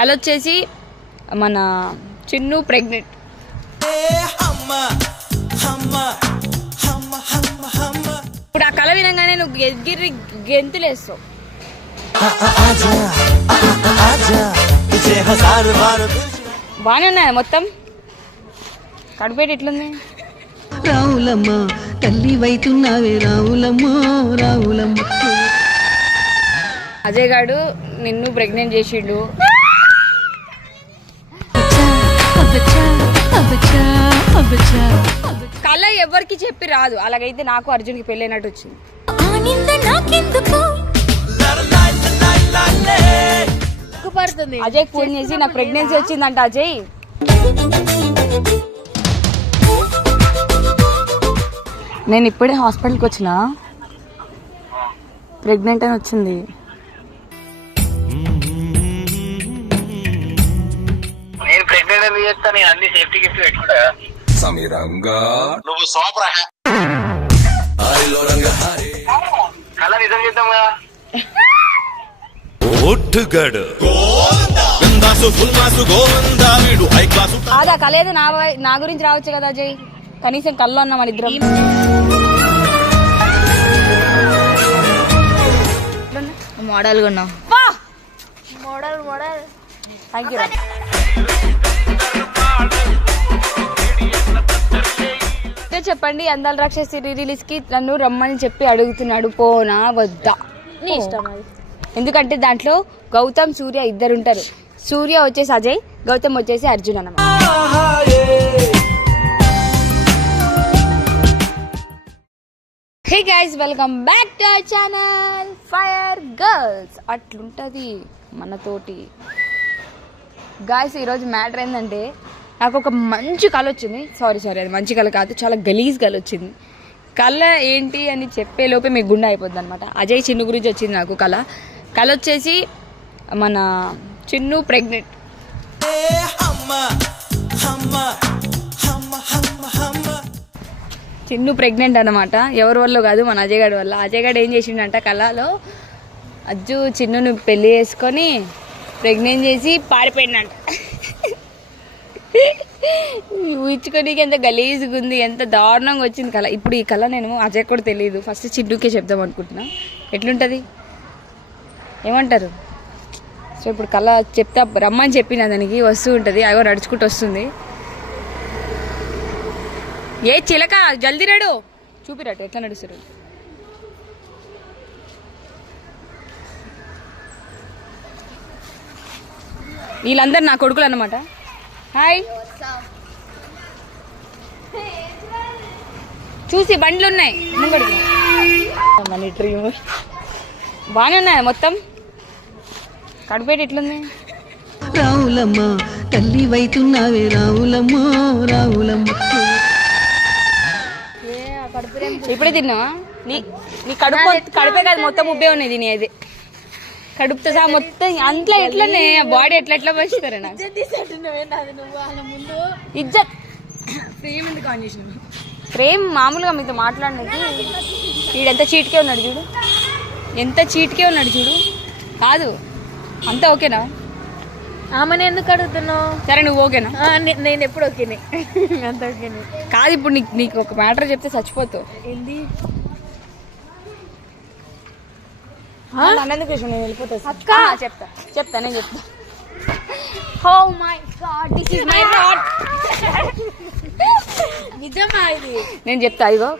కళ వచ్చేసి మన చిన్ను ప్రెగ్నెంట్ ఇప్పుడు ఆ కళ వినంగానే నువ్వు ఎగిరి గెంతులేస్తావు. బాగానే ఉన్నాయా మొత్తం? కడుపేట ఎట్లుంది? రావులమ్మ తల్లి వైతున్నావే రావులమ్మ రావులమ్మ. అజయ్ గాడు నిన్ను ప్రెగ్నెంట్ చేసిండు. కళ ఎవరికి చెప్పి రాదు. అలాగైతే నాకు అర్జున్కి పెళ్ళైనట్టు వచ్చింది. పడుతుంది అజయ్ ఫోన్ చేసి నాకు ప్రెగ్నెన్సీ వచ్చిందంట అజయ్. నేను ఇప్పుడే హాస్పిటల్కి వచ్చిన. ప్రెగ్నెంట్ అని వచ్చింది. నేను అన్ని సేఫ్టీ గిఫ్ట్ పెట్టుకుంటా సమీరంగా. నువ్వు సోపరా నిజం చేద్దాం కదా. గోవిందా వీడు హై క్లాసు. కలేదు నా వై- నా గురించి రావచ్చు కదా అజయ్. కనీసం కళ్ళు అన్నా మన ఇద్దరం. మోడల్ కొన్నా మోడల్ మోడల్. థ్యాంక్ యూ చెప్పండి అందాల రాక్షసి రిలీజ్కి నన్ను రమ్మని చెప్పి అడుగుతున్నాడు. పోనా వద్దా? నీ ఇష్టం అది. ఎందుకంటే దాంట్లో గౌతమ్ సూర్య ఇద్దరు ఉంటారు సూర్య వచ్చేసి అజయ్ గౌతమ్ వచ్చేసి అర్జున్ అన్నమాట. Hey guys welcome back to our channel fire girls అట్లుంటది మనతోటి. గాయస్ ఈరోజు మ్యాటర్ ఏంటంటే నాకు ఒక మంచి కళ వచ్చింది. సారీ సారీ అది మంచి కళ కాదు చాలా గలీజ్ కళ వచ్చింది. కళ ఏంటి అని చెప్పే లోపే మీకు గుండె అయిపోద్ది అనమాట అజయ్ చిన్ను గురించి వచ్చింది నాకు కళ. కళ వచ్చేసి మన చిన్ను ప్రెగ్నెంట్ చిన్ను ప్రెగ్నెంట్ అన్నమాట. ఎవరి వల్ల కాదు మన అజయ్ గారి వల్ల. అజయ్ గారు ఏం చేసిండంట కళలో? అజ్జు చిన్నుని పెళ్ళి చేసుకొని ప్రెగ్నెంట్ చేసి పారిపోయిందంట ఊహించుకోనికి ఎంత గలీజ్గా ఉంది ఎంత దారుణంగా వచ్చింది కళ. ఇప్పుడు ఈ కళ నేను అజయ్ కూడా తెలియదు. ఫస్ట్ చిడ్డుకే చెప్దాం అనుకుంటున్నా. ఎట్లుంటుంది? ఏమంటారు? సో ఇప్పుడు కళ చెప్తా రమ్మని చెప్పిన దానికి వస్తూ ఉంటుంది. అగో నడుచుకుంటూ వస్తుంది. ఏ చిలక జల్దీ రాడు చూపిరాడు ఎట్లా నడుస్తారు వీళ్ళందరు నా కొడుకులు అన్నమాట హాయ్. చూసి బండ్లు ఉన్నాయి ముంగడికి మన డ్రీమ్. బాగానే ఉన్నాయా మొత్తం? కడుపేట ఎట్లుంది? రావులమ్మ తల్లి వైతున్నావే రావులమ్మ రావులమ్మ. ఇప్పుడే తిన్నావా? నీ నీ కడుపు కడుపే కాదు మొత్తం ఉబ్బే ఉన్నాయి దీని అది కడుపుతో సహా మొత్తం అంట్లో ఎట్లనే బాడీ ఎట్లా ఎట్లా నాకు. ఇజ్జత్ ప్రేమ్ ఎందుకు ఆన్ చేసిన ప్రేమ్ మామూలుగా మీతో మాట్లాడినది. వీడెంత చీట్కే ఉన్నాడు చూడు. ఎంత చీట్కే ఉన్నాడు చూడు. కాదు. అంతా ఓకేనా? ఆమెను ఎందుకు అడుగుతున్నావు? సరే నువ్వు ఓకేనా? నేను ఎప్పుడు ఓకేనే. అంత ఓకేనే. కాదు ఇప్పుడు నీకు నీకు ఒక మ్యాటర్ చెప్తే చచ్చిపోతావు. ఏంది? విషయం నేను అక్క! చెప్తా. చెప్తా నేను చెప్తా. హో my God this is my rod నిజమా ఇది? నేను చెప్తా ఇగో.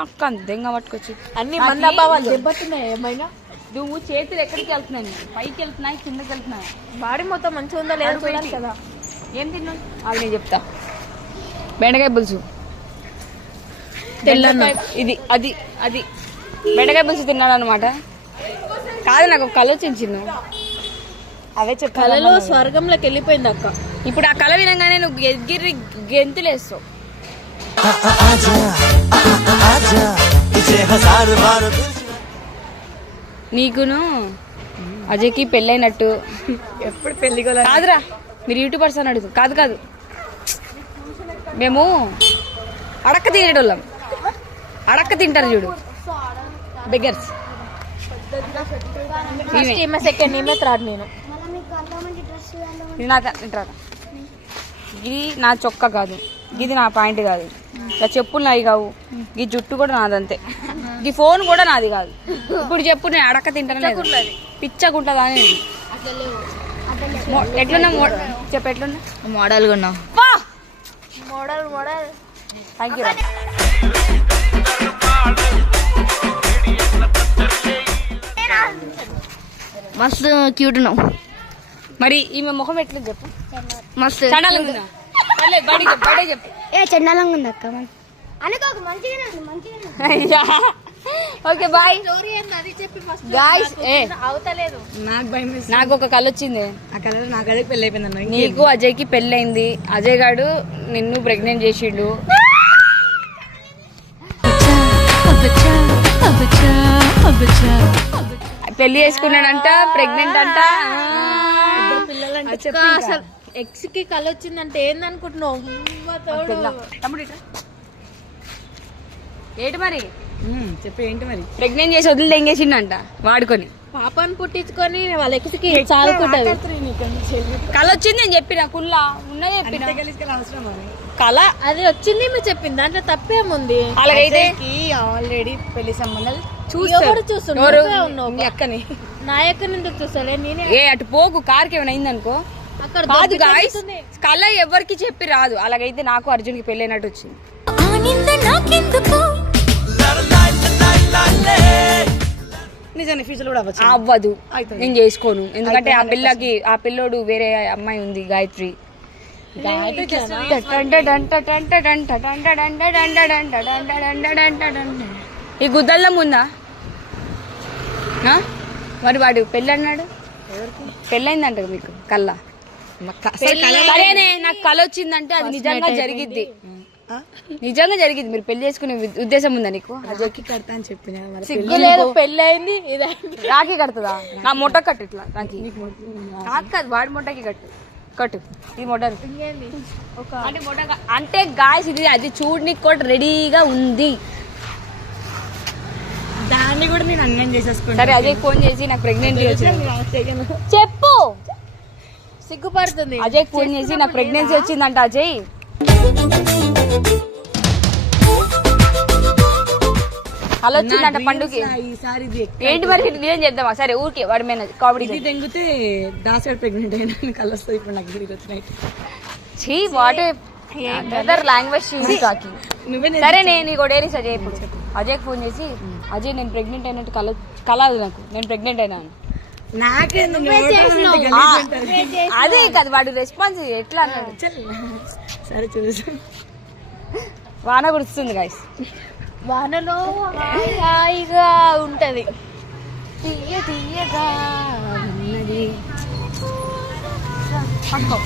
అక్క అంతేగా పట్టుకొచ్చి. అన్ని భావాలు. దెబ్బతున్నాయి ఏమైనా? నువ్వు చేతులు ఎక్కడికి వెళ్తున్నాయి? పైకి వెళ్తున్నాయి కిందకి వెళ్తున్నాయి? బాడీ మొత్తం మంచిగా ఉందా లేదా చూడాలి కదా. ఏం తిన్నావు? అది నేను చెప్తా. బెండకాయ పులుసు. బెండకాయ- ఇది అది అది. బెండకాయ పులుసు తిన్నాను అనమాట కాదు నాకు కళ వచ్చింది అవే చెప్ప కళలో స్వర్గంలోకి వెళ్ళిపోయింది అక్క. ఇప్పుడు ఆ కళ వినంగానే నువ్వు ఎగిరి గెంతులేస్తావు. నీకును అజయ్కి పెళ్ళైనట్టు. ఎప్పుడు పెళ్ళి కాదురా మీరు యూట్యూబర్స్ అని అడుగు కాదు కాదు. మేము అడక్క తినేటోళ్ళం. అడక్క తింటారు చూడు. బెగర్స్ ఫస్ట్ ఈమె సెకండ్ ఈమె థర్డ్ నేను. ఇది నా చొక్క కాదు. ఇది నా పాయింట్ కాదు. ఇలా చెప్పులు నాయి కావు. ఈ జుట్టు కూడా నాదంతే. ఈ ఫోన్ కూడా నాది కాదు. ఇప్పుడు చెప్పు నేను అడక్క తింటాను పిచ్చగుంటదా అని ఎట్లున్నా చెప్పు ఎట్లున్నా మోడల్ కొన్నా మోడల్ మోడల్. థ్యాంక్ యూ మస్తు క్యూట్ ఉన్నావు. మరి ఈమె ముఖం ఎట్లేదు చెప్పు. మస్తు. ఏ చండాలంగా ఉంది అక్క అనుకోక మంచిగానే ఉంది మంచిగానే ఉంది. అయ్యా. ఓకే బాయ్ గాయస్ ఏ. అవతలేదు. నాకు భయం. నాకు ఒక కళ వచ్చింది. ఆ కలర్ నాకు అదే పెళ్ళి అయిపోయింది అన్న. నీకు అజయ్కి పెళ్ళైంది అజయ్ గాడు నిన్ను ప్రెగ్నెంట్ చేసిండు. పెళ్ళి చేసుకున్నాడంట ప్రెగ్నెంట్ అంట. అసలు ఎక్స్కి కళ వచ్చిందంటే ఏందనుకుంటున్నావు? ఏంటి మరి? చెప్పు ఏంటి మరి? ప్రెగ్నెంట్ చేసి వదిలి ఎంగేసిండంట వాడుకొని. పాపని పుట్టించుకొని వాళ్ళ ఎక్స్కి చాలుకుంటది. కళ వచ్చింది నేను చెప్పిన కుల్లా ఉన్నదే చెప్పిన. అని కళ? అది వచ్చింది మీరు చెప్పింది దాంట్లో తప్పేముంది? అలాగైతే? ఆల్రెడీ పెళ్ళి సంబంధాలు ఎవరు చూస్తున్నారు మీ అక్కని. నా యొక్క ఎందుకు చూస్తలే? నేనే. ఏ అటు పోకు కార్కి ఏమైనా అయిందనుకో. అక్కడ కాదు గాయస్. కళ ఎవరికి చెప్పి రాదు. అలాగైతే నాకు అర్జున్కి పెళ్ళైనట్టు వచ్చింది. నిజాన్ని ఫ్యూచర్ కూడా అవ్వచ్చు. అవ్వదు. నేను చేసుకోను. ఎందుకంటే ఆ పిల్లకి ఆ పిల్లోడు వేరే అమ్మాయి ఉంది గాయత్రి. ఈ గుద్దల్లం ఉందా? ఆ? మరి వాడు పెళ్ళి అన్నాడు పెళ్ళైందంట మీకు కళ్ళ సరేనే నాకు కళ వచ్చిందంటే అది నిజంగా జరిగిద్ది. నిజంగా జరిగింది. మీరు పెళ్ళి చేసుకునే ఉద్ద- ఉద్దేశం ఉందా నీకు? అజోకి కడతా అని చెప్పిన సిగ్గు లేదు పెళ్ళయింది ఇదైంది. రాఖీ కడుతుందా? నా మొట్ట కట్టు ఇట్లా రాఖీ. నాకు కాదు వాడి మొట్టకి కట్టు. కట్టు. ఈ మొట్ట అంటే గాయస్ ఇది అది చూడనికి కూడా రెడీగా ఉంది. దాన్ని కూడా నేను అన్నం చేసేసుకుంటాను సరే అజయ్ ఫోన్ చేసి నాకు ప్రెగ్నెన్సీ వచ్చింది. చెప్పు! సిగ్గుపడుతుంది. అజయ్ ఫోన్ చేసి నాకు ప్రెగ్నెన్సీ వచ్చిందంట అజయ్. అలా వచ్చిందంట ఈసారి ఎక్కువ. ఏంటి మరి? నిజం చేద్దామా? సరే ఊరికే వాడి మీద కామెడీ ఇది తెంగితే దాసర్ ప్రెగ్నెంట్ అయినా కళ్ళు వస్తుంది ఇప్పుడు నాకు ఇది వచ్చినాయి. ఛీ వాట్ అదర్ లాంగ్వేజ్ కాకి నువ్వే సరే నేను నీకు ఒకటి అజయ్ ఇప్పుడు అజయ్ ఫోన్ చేసి అజయ్ నేను ప్రెగ్నెంట్ అయినట్టు కల కలదు నాకు. నేను ప్రెగ్నెంట్ అయినా అని. నాకేందుకు? ఆ, అదే కాదు వాడు రెస్పాన్స్ ఎట్లా అన్నాడు? సరే చూసు వాన కురుస్తుంది గాయస్ వానలో హాయి హాయిగా ఉంటది. తీయ తీయగా ఉన్నది. పట్టుకో.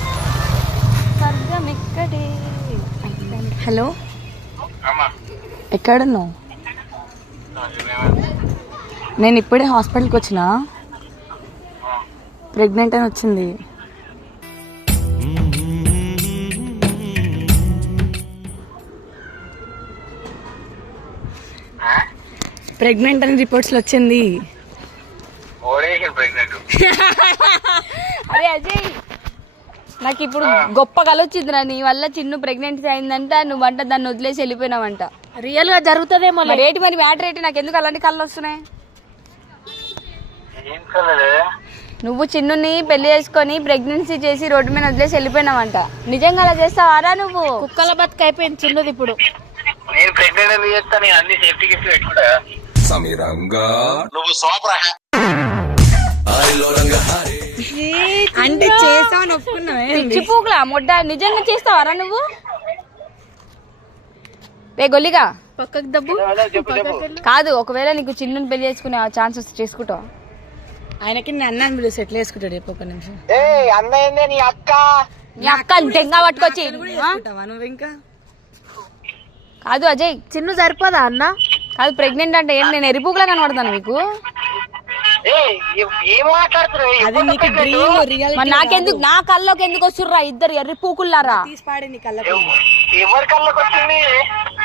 స్వర్గం ఎక్కడే హలో ఎక్కడున్నావు? నేను ఇప్పుడే హాస్పిటల్కి వచ్చిన. ప్రెగ్నెంట్ అని వచ్చింది. ప్రెగ్నెంట్ అని రిపోర్ట్స్ వచ్చింది. అరే అజయ్ నాకు ఇప్పుడు గొప్ప కల వచ్చింది నీ వల్ల చిన్ను ప్రెగ్నెన్సీ అయిందంట నువ్వంట దాన్ని వదిలేసి వెళ్ళిపోయినావంట. రియల్గా జరుగుతుందేమో మరి ఏంటి మరి మ్యాటర్ ఏంటి? నాకు ఎందుకు అలాంటి కళ్ళు వస్తున్నాయి? నువ్వు చిన్నుని పెళ్ళి చేసుకొని ప్రెగ్నెన్సీ చేసి రోడ్డు మీద వదిలేసి వెళ్ళిపోయినావంట. నిజంగా అలా చేస్తావారా నువ్వు? కుక్కల బతుకు అయిపోయింది చిన్నది ఇప్పుడు. నేను ప్రెగ్నెంట్ ఎందుకు చేస్తా? నేను అన్ని సేఫ్టీ గిఫ్ట్ పెట్టుకుంటా. సమీరంగా. నువ్వు సోపరా. అంటే చేసామని ఒప్పుకున్నావే పిచ్చి పూకులా మొడ్డ నిజంగా చేస్తావారా నువ్వు? రే గొల్లిగా. పక్కకు దబ్బు. చెప్పు చెప్పు కాదు ఒకవేళ నీకు చిన్నుని పెళ్ళి చేసుకునే ఛాన్స్ వస్తే చేసుకుంటావు? ఆయనకి నేను అన్నాను మీరు సెటిల్ వేసుకుంటాడు రేపు ఒక నిమిషం. ఏ అన్నయ్య నీ అక్క? నీ అక్క తెంగా పట్టుకొచ్చి. నువ్వు ఇంకా? కాదు అజయ్. చిన్ను సరిపోదా అన్న? కాదు ప్రెగ్నెంట్ అంటే ఏంటి? నేను ఎరిపుకులా కనబడతాను మీకు? అది మరి నాకెందుకు? నా కల్లోకి ఎందుకు వస్తుర్రా ఇద్దరు ఎర్రి పూకుల్లారా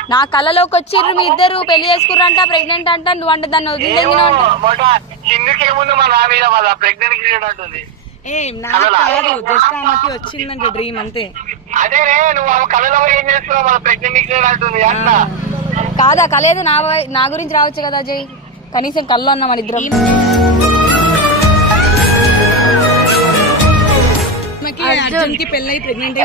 నీ కళ్ళలోకి వచ్చిర్రు మీ ఇద్దరు పెళ్ళి చేసుకుర్రంట ప్రెగ్నెంట్ అంట నువ్వు అంటే దాన్ని నా కాదు జస్ట్ ఆమెకి వచ్చిందంట డ్రీమ్ అంతే. అదే రే నువ్వు కళలో ఏం చేస్తున్నావు? మన ప్రెగ్నెంట్ అంటుంది అట్లా కాదా కలేదు నా నా గురించి రావచ్చు కదా అజయ్? కనీసం కళ్ళు అన్నా మన ఇద్దరం. పెళ్ళై ప్రెగ్నెంట్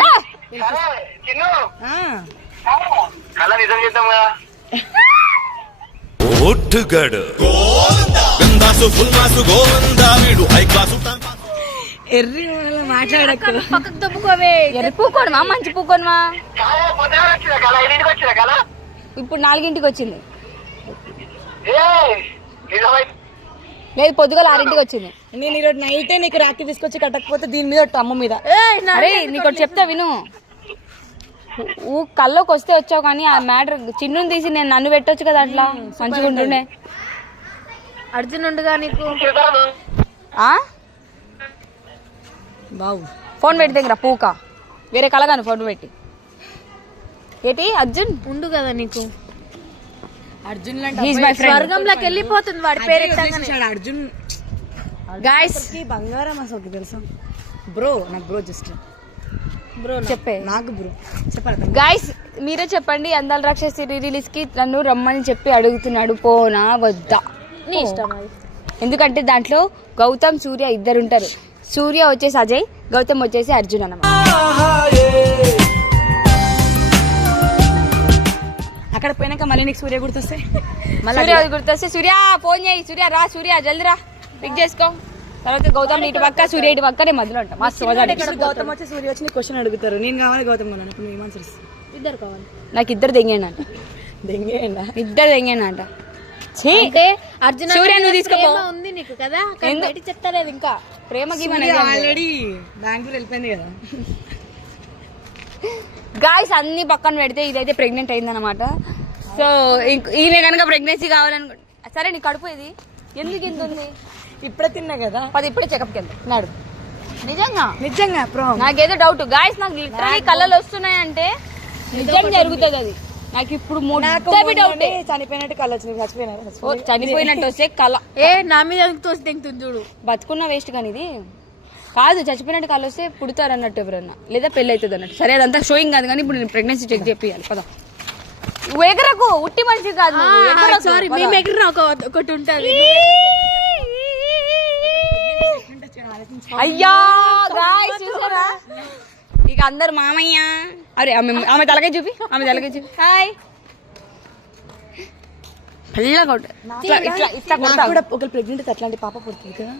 ఎర్రి మాట్లాడకు. పక్కకు తప్పుకోవే. ఎర్రి పూకోడమా మంచి పూకోడమా ఇప్పుడు నాలుగింటికి వచ్చింది. లేదు పొద్దుగల ఆరింటికి వచ్చింది. నేను ఈరోజు నైటే నీకు రాఖీ తీసుకొచ్చి కట్టకపోతే దీని మీద అమ్మ మీద. అరే నీకు ఒకటి చెప్తా విను. ఊ కల్లోకి వస్తే వచ్చావు కానీ ఆ మ్యాటర్ చిన్నుని తీసి నేను నన్ను పెట్టొచ్చు కదా అట్లా? మంచిగా ఉంటుండే అర్జున్ ఉండగా నీకు? ఆ? బావు. ఫోన్ పెట్టి దగ్గర పూక. వేరే కలగాను ఫోన్ పెట్టి. ఏంటి అర్జున్? ఉండు కదా నీకు. అర్జున్ హీస్ మై ఫ్రెండ్ స్వర్గంలోకి వెళ్ళిపోతుంది వాడి పేరు. అర్జున్. గాయస్ బంగారం అసలు తెలుసా? బ్రో నాకు బ్రో జస్ట్. బ్రో చెప్పే. నాకు బ్రో. చెప్పాలి గాయస్ మీరే చెప్పండి అందాల రాక్షసి రిలీజ్కి నన్ను రమ్మని చెప్పి అడుగుతున్నాడు. పోనా వద్దా? నీ ఇష్టం అది. ఎందుకంటే దాంట్లో గౌతమ్ సూర్య ఇద్దరు ఉంటారు సూర్య వచ్చేసి అజయ్ గౌతమ్ వచ్చేసి అర్జున్ అన్నమాట. అక్కడ పోయినాక మళ్ళీ నీకు సూర్య గుర్తొస్తే? సూర్య గుర్తొస్తే సూర్య ఫోన్ చేయి సూర్య రా సూర్య జల్ది రా పిక్ చేసుకో. తర్వాత గౌతమ్ ఇటు పక్క సూర్య ఇటు పక్క నేను మధ్యలో ఉంటా. ఇప్పుడు గౌతమ్ వచ్చి సూర్య వచ్చి నీ క్వశ్చన్ అడుగుతారు. నేను కావాలి గౌతమ్ కొన్నాను. ఇప్పుడు నువ్వు ఆన్సర్ ఇద్దరు కావాలి. నాకు ఇద్దరు దెంగేనంట. దెంగేయండా ఇద్దరు దెంగేనంట. ఛీ! అంటే అర్జున్ సూర్య అంటే నువ్వు తీసుకుపో. ప్రేమ ఉంది నీకు కదా? బయటికి చెప్తలేదు ఇంకా. ప్రేమ ఆల్రెడీ బెంగళూరు వెళ్ళిపోయింది కదా. గాయస్ అన్ని పక్కన పెడితే ఇదైతే ప్రెగ్నెంట్ అయిందనమాట సో ఇంక- ఈయన కనుక ప్రెగ్నెన్సీ కావాలనుకో సరే నీ కడుపు ఇది ఎందుకు ఇంత ఉంది? ఇప్పుడే తిన్నా కదా. పది ఇప్పుడే చెకప్కి వెళ్తా నాడు. నిజంగా? నిజంగా నాకేదో డౌట్ గాయస్ నాకు లిటరలీ కళ్ళలు వస్తున్నాయంటే నిజం జరుగుతుంది అది. నాకు ఇప్పుడు డౌట్ చనిపోయినట్టు కళ్ళు వచ్చినాయి చచ్చిపోయినా ఓ చనిపోయినట్టు వస్తే కళ ఏ నా మీద చూడు. బతుకున్న వేస్ట్ కానీ ఇది. కాదు చచ్చిపోయినట్టు కళ్ళు వస్తే పుడతారు అన్నట్టు ఎవరన్నా. లేదా పెళ్ళి అవుతుంది అన్నట్టు. సరే అదంతా షోయింగ్ కాదు కానీ ఇప్పుడు నేను ప్రెగ్నెన్సీ చెక్ చేపియాలి పద. ఎగరకు ఉట్టి మనిషి కాదు నువ్వు. ఎగరకు. సారీ పద. మీ దగ్గర ఒక ఒకటి ఉంటది. అయ్యా చూసారా? ఇక అందరు మామయ్య. అరే ఆమె ఆమె తలకే చూపి ఆమె తలకే చూపి. హాయ్ ఉంటుంది. ఇట్లా ఇట్లా ఇట్లా నాకు కొడతావు. కూడా ఒకరు ప్రెగ్నెంట్ అట్లాంటి పాప పుడుతుంది కదా.